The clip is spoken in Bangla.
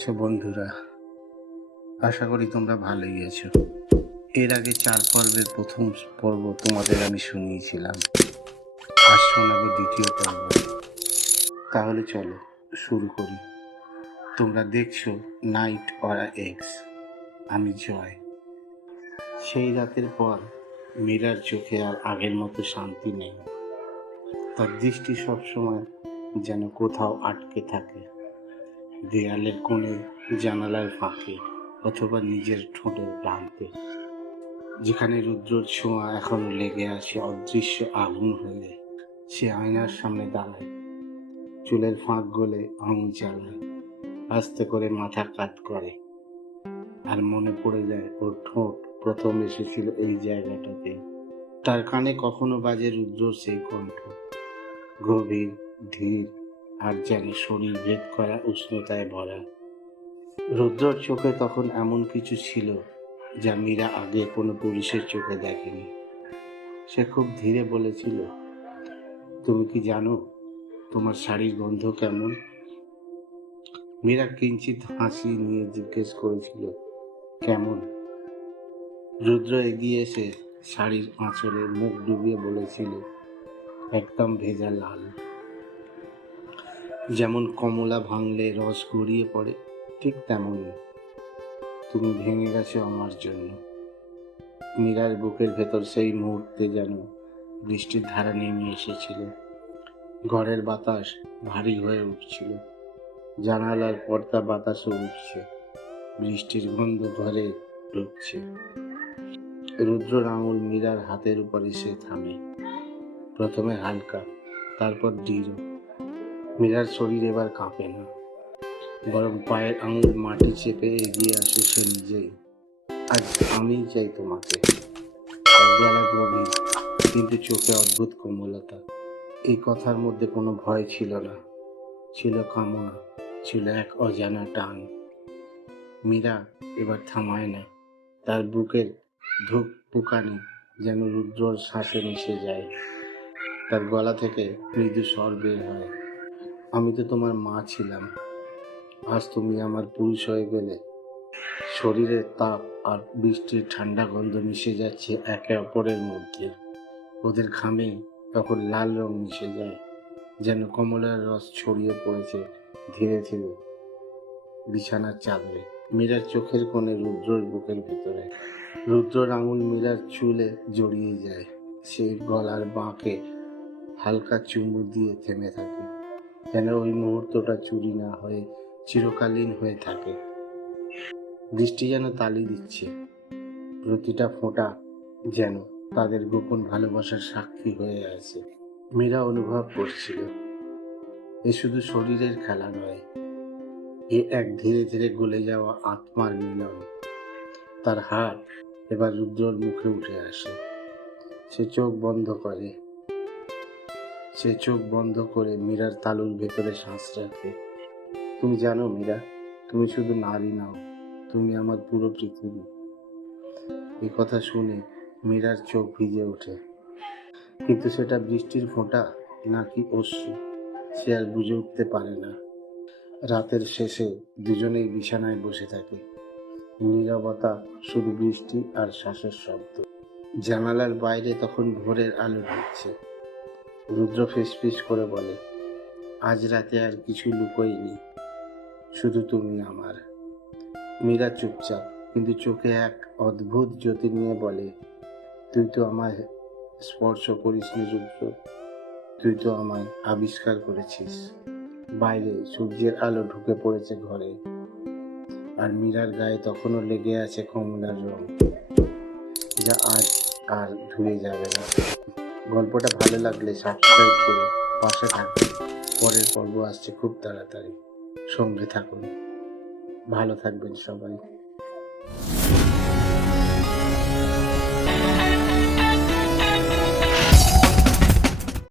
আছো বন্ধুরা? আশা করি তোমরা ভালোই আছো। এর আগে 4 পর্বের প্রথম পর্ব তোমাদের আমি শুনিয়েছিলাম। আজ শোনাবো দ্বিতীয় পর্ব। তাহলে চলো শুরু করি। তোমরা দেখছো নাইট অরা এক্স। আমি জয়। সেই রাতের পর মীরার চোখে আর আগের মতো শান্তি নেই। তার দৃষ্টি সবসময় যেন কোথাও আটকে থাকে, দেয়ালের কোণে, জানালার ফাঁকে, অথবা নিজের ঠোঁটের প্রান্তে, যেখানে রুদ্রর ছোঁয়া এখনো লেগে আছে অদৃশ্য আগুন হয়ে। সে আয়নার সামনে দাঁড়ায়, চুলের ফাঁক গলে আঙুল চালায়, আস্তে করে মাথা কাত করে, আর মনে পড়ে যায় ওর ঠোঁট প্রথম এসেছিল এই জায়গাটাতে। তার কানে কখনো বাজে রুদ্রর সেই কণ্ঠ, গভীর, ধীর, আর যেন শরীর ভেদ করা উষ্ণতায় ভরা। রুদ্রর চোখে তখন এমন কিছু ছিল যা মীরা আগে কোনো পুরুষের চোখে দেখেনি। সে খুব ধীরে বলেছিল, তুমি কি জানো তোমার শাড়ির গন্ধ কেমন? মীরা কিঞ্চিত হাসি নিয়ে জিজ্ঞেস করেছিল, কেমন? রুদ্র এগিয়ে এসে শাড়ির আঁচলে মুখ ডুবিয়ে বলেছিল, একদম ভেজা লাল। যেমন কমলা ভাঙলে রস গড়িয়ে পড়ে, ঠিক তেমনই তুমি ভেঙে গেছো আমার জন্য। মীরার বুকের ভেতর সেই মুহূর্তে যেন বৃষ্টির ধারা নেমে এসেছিল। ঘরের বাতাস ভারী হয়ে উঠছিল, জানালার পর্দা বাতাসও উঠছে, বৃষ্টির গন্ধ ঘরে ঢুকছে। রুদ্রর আঙুল মীরার হাতের উপর এসে থামে, প্রথমে হালকা, তারপর দৃঢ়। মীরার শরীর এবার কাঁপে না, বরং পায়ের আঙুল মাটি চেপে এগিয়ে আসে সে নিজেই। আজ আমিই চাই তোমাকে। গলা গভীর, কিন্তু চোখে অদ্ভুত কোমলতা। এই কথার মধ্যে কোনো ভয় ছিল না, ছিল কামনা, ছিল এক অজানা টান। মীরা এবার থামায় না, তার বুকের ধূপ পুকানি যেন রুদ্রর শ্বাসে মিশে যায়। তার গলা থেকে মৃদু স্বর বের হয়, আমি তো তোমার মা ছিলাম, আজ তুমি আমার পুরুষ হয়ে গেলে। শরীরের তাপ আর বৃষ্টির ঠান্ডা গন্ধ মিশে যাচ্ছে একে অপরের মধ্যে। ওদের ঘামে তখন লাল রং মিশে যায়, যেন কমলার রস ছড়িয়ে পড়েছে ধীরে ধীরে বিছানার চাদরে। মীরার চোখের কোণে রুদ্রর বুকের ভেতরে। রুদ্রর আঙুল মীরার চুলে জড়িয়ে যায়, সেই গলার বাঁকে হালকা চুমু দিয়ে থেমে থাকে, যেন ওই মুহূর্তটা চুরি না হয়ে চিরকালীন হয়ে থাকে। বৃষ্টি যেন তালি দিচ্ছে, প্রতিটা ফোঁটা যেন তাদের গোপন ভালোবাসার সাক্ষী হয়ে আছে। মীরা অনুভব করছিল, এ শুধু শরীরের খেলা নয়, এ এক ধীরে ধীরে গলে যাওয়া আত্মার মিলন। তার হাত এবার রুদ্রর মুখে উঠে আসে। সে চোখ বন্ধ করে মীরার তালুর ভেতরে শ্বাস রাখে। তুমি জানো মীরা, তুমি শুধু নারী নাও, তুমি আমার পুরো পৃথিবী। এই কথা শুনে মীরার চোখ ভিজে ওঠে, কিন্তু সেটা বৃষ্টির ফোঁটা নাকি অশ্রু সে আর বুঝে উঠতে পারে না। রাতের শেষে দুজনেই বিছানায় বসে থাকে, নীরবতা, শুধু বৃষ্টি আর শ্বাসের শব্দ। জানালার বাইরে তখন ভোরের আলো ঢুকছে। রুদ্র ফিসফিস করে বলে, আজ রাতে আর কিছু লুকোইনি, শুধু তুমি আমার। মীরা চুপচাপ, কিন্তু চোখে এক অদ্ভুত জ্যোতি নিয়ে বলে, তুই তো আমায় স্পর্শ করিসনি রুদ্র, তুই তো আমায় আবিষ্কার করেছিস। বাইরে সূর্যের আলো ঢুকে পড়েছে ঘরে, আর মীরার গায়ে তখনও লেগে আছে কমলার রং, যা আজ আর ধুয়ে যাবে না। গল্পটা ভালো লাগলে সাবস্ক্রাইব করে পাশে থাকুন। পরের পর্ব আসছে খুব তাড়াতাড়ি, সঙ্গে থাকুন। ভালো থাকবেন সবাই।